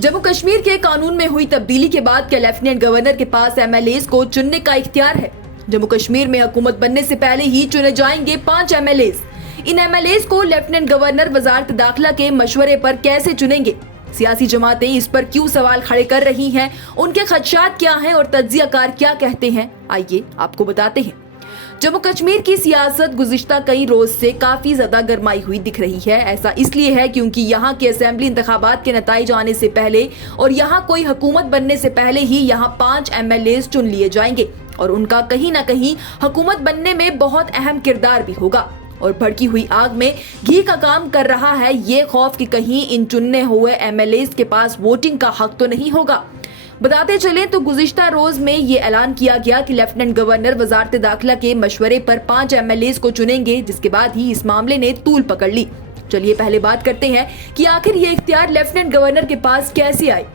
जम्मू कश्मीर के कानून में हुई तब्दीली के बाद क्या लेफ्टिनेंट गवर्नर के पास एमएलएज को चुनने का इख्तियार है? जम्मू कश्मीर में हुकूमत बनने से पहले ही चुने जाएंगे 5 एमएलएज। इन एमएलएज को लेफ्टिनेंट गवर्नर वजारत दाखिला के मशवरे पर कैसे चुनेंगे? सियासी जमातें इस पर क्यों सवाल खड़े कर रही हैं? उनके खदशात क्या हैं और तज्जियाकार क्या कहते हैं? आइए आपको बताते हैं। जम्मू कश्मीर की सियासत गुज़िश्ता कई रोज से काफी ज्यादा गरमाई हुई दिख रही है। ऐसा इसलिए है क्योंकि यहाँ के असेंबली इंतखाबात के नताइज आने से पहले और यहाँ कोई हुकूमत बनने से पहले ही यहाँ 5 एमएलएज चुन लिए जाएंगे और उनका कहीं ना कहीं हुकूमत बनने में बहुत अहम किरदार भी होगा। और भड़की हुई आग में घी का काम कर रहा है ये खौफ कि कहीं इन चुनने हुए एमएलएज के पास वोटिंग का हक तो नहीं होगा। बताते चलें तो गुज़िश्ता रोज में ये ऐलान किया गया कि लेफ्टिनेंट गवर्नर वजारत दाखिला के मशवरे पर 5 एमएलएज को चुनेंगे, जिसके बाद ही इस मामले ने तूल पकड़ ली। चलिए पहले बात करते हैं कि आखिर ये इख्तियार लेफ्टिनेंट गवर्नर के पास कैसे आए।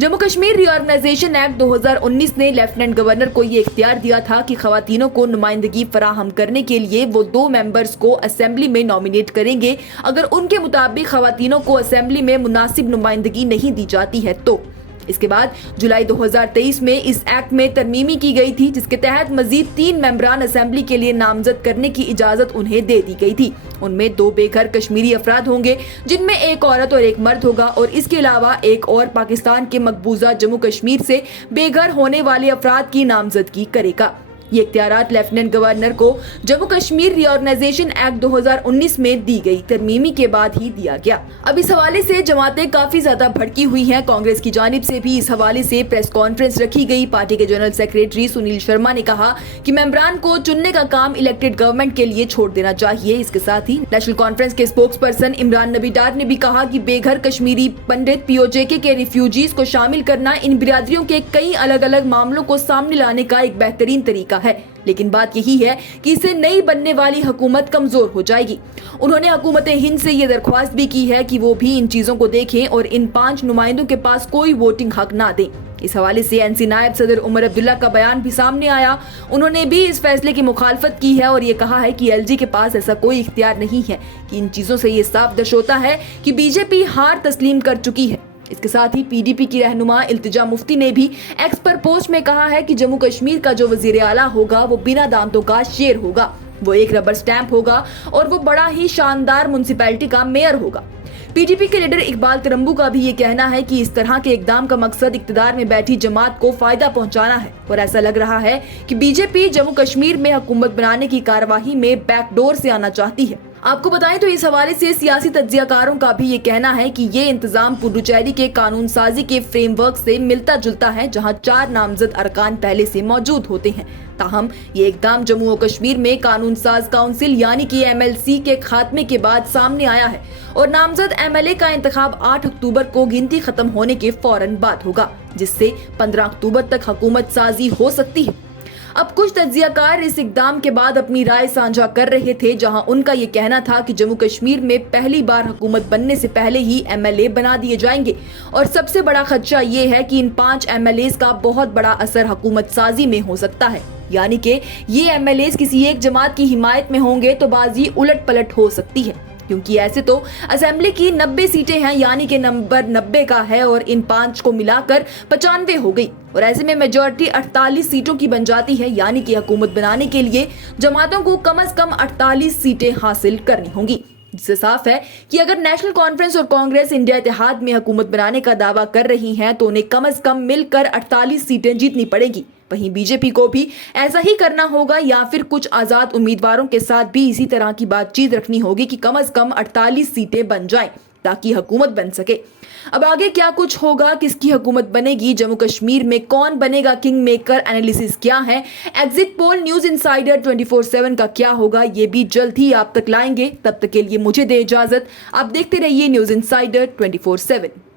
जम्मू कश्मीर रीऑर्गेनाइजेशन एक्ट 2019 ने लेफ्टिनेंट गवर्नर को ये इख्तियार दिया था कि खवातीनों को नुमाइंदगी फराहम करने के लिए वो 2 मेंबर्स को असेंबली में नॉमिनेट करेंगे अगर उनके मुताबिक खवातीनों को असेंबली में मुनासिब नुमाइंदगी नहीं दी जाती है तो। इसके बाद जुलाई 2023 में इस एक्ट में तरमीमी की गई थी, जिसके तहत मजीद 3 मेंबरान असेंबली के लिए नामजद करने की इजाजत उन्हें दे दी गई थी। उनमें 2 बेघर कश्मीरी अफराद होंगे, जिनमें एक औरत और एक मर्द होगा और इसके अलावा एक और पाकिस्तान के मकबूजा जम्मू कश्मीर से बेघर होने वाले अफराद की नामजदगी करेगा। ये इख्तियारात लेफ्टिनेंट गवर्नर को जम्मू कश्मीर रीऑर्गेनाइजेशन एक्ट 2019 में दी गई तरमीमी के बाद ही दिया गया। अब इस हवाले से जमातें काफी ज्यादा भड़की हुई हैं। कांग्रेस की जानिब से भी इस हवाले से प्रेस कॉन्फ्रेंस रखी गई। पार्टी के जनरल सेक्रेटरी सुनील शर्मा ने कहा कि मेंबरान को चुनने का काम इलेक्टेड गवर्नमेंट के लिए छोड़ देना चाहिए। इसके साथ ही नेशनल कॉन्फ्रेंस के स्पोक्स पर्सन इमरान नबी डार ने भी कहा कि बेघर कश्मीरी पंडित पीओजेके के रिफ्यूजीज को शामिल करना इन बिरादरियों के कई अलग अलग मामलों को सामने लाने का एक बेहतरीन तरीका है, लेकिन बात यही है कि इससे नई बनने वाली हुकूमत कमजोर हो जाएगी। उन्होंने हुकूमत हिंद से ये दरख्वास्त भी की है कि वो भी इन चीजों को देखें और इन 5 नुमाइंदों के पास कोई वोटिंग हक ना दें। इस हवाले से एनसी नायब सदर उमर अब्दुल्ला का बयान भी सामने आया। उन्होंने भी इस फैसले की मुखालफत की है और ये कहा है कि एलजी के पास ऐसा कोई इख्तियार नहीं है कि इन चीजों से ये साफ दर्श होता है कि बीजेपी हार तस्लीम कर चुकी है। इसके साथ ही पीडीपी की रहनुमा इल्तिजा मुफ्ती ने भी एक्स पर पोस्ट में कहा है कि जम्मू कश्मीर का जो वजीर आला होगा वो बिना दांतों का शेर होगा, वो एक रबर स्टैंप होगा और वो बड़ा ही शानदार म्युनिसिपैलिटी का मेयर होगा। पीडीपी के लीडर इकबाल तिरंबू का भी ये कहना है कि इस तरह के इकदाम का मकसद इक्तदार में बैठी जमात को फायदा पहुंचाना है और ऐसा लग रहा है कि बीजेपी जम्मू कश्मीर में हुकूमत बनाने की कार्यवाही में बैकडोर से आना चाहती है। आपको बताएं तो इस हवाले से सियासी तज्जियाकारों का भी ये कहना है कि ये इंतजाम पुडुचेरी के कानून साजी के फ्रेमवर्क से मिलता जुलता है, जहां 4 नामजद अरकान पहले से मौजूद होते हैं। ताहम ये इकदाम जम्मू और कश्मीर में कानून साज काउंसिल यानी कि एमएलसी के खात्मे के बाद सामने आया है और नामजद एमएलए का इंतखाब 8 अक्टूबर को गिनती खत्म होने के फौरन बाद होगा, जिससे 15 अक्टूबर तक हुकूमत साजी हो सकती है। अब कुछ तज्जियाकार इस इकदाम के बाद अपनी राय साझा कर रहे थे, जहां उनका ये कहना था कि जम्मू कश्मीर में पहली बार हुकूमत बनने से पहले ही एमएलए बना दिए जाएंगे और सबसे बड़ा खदशा ये है कि इन 5 एमएलएज का बहुत बड़ा असर हुकूमत साजी में हो सकता है, यानी कि ये एमएलएज किसी एक जमात की हिमायत में होंगे तो बाजी उलट पलट हो सकती है, क्योंकि ऐसे तो असेंबली की 90 सीटें हैं, यानी कि नंबर 90 का है और इन 5 को मिलाकर 95 हो गई और ऐसे में मेजॉरिटी 48 सीटों की बन जाती है, यानी कि हुकूमत बनाने के लिए जमातों को कम से कम 48 सीटें हासिल करनी होंगी। जिससे साफ है कि अगर नेशनल कॉन्फ्रेंस और कांग्रेस इंडिया इत्तेहाद में हुकूमत बनाने का दावा कर रही हैं तो उन्हें कम से कम मिलकर 48 सीटें जीतनी पड़ेगी। वहीं बीजेपी को भी ऐसा ही करना होगा या फिर कुछ आजाद उम्मीदवारों के साथ भी इसी तरह की बातचीत रखनी होगी कि कम से कम 48 सीटें बन जाएं ताकि हुकूमत बन सके। अब आगे क्या कुछ होगा, किसकी हुकूमत बनेगी, जम्मू कश्मीर में कौन बनेगा किंग मेकर, एनालिसिस क्या है, एग्जिट पोल न्यूज इनसाइडर 24/7 का क्या होगा, ये भी जल्द ही आप तक लाएंगे। तब तक के लिए मुझे दे इजाजत। आप देखते रहिए न्यूज इनसाइडर 24/7।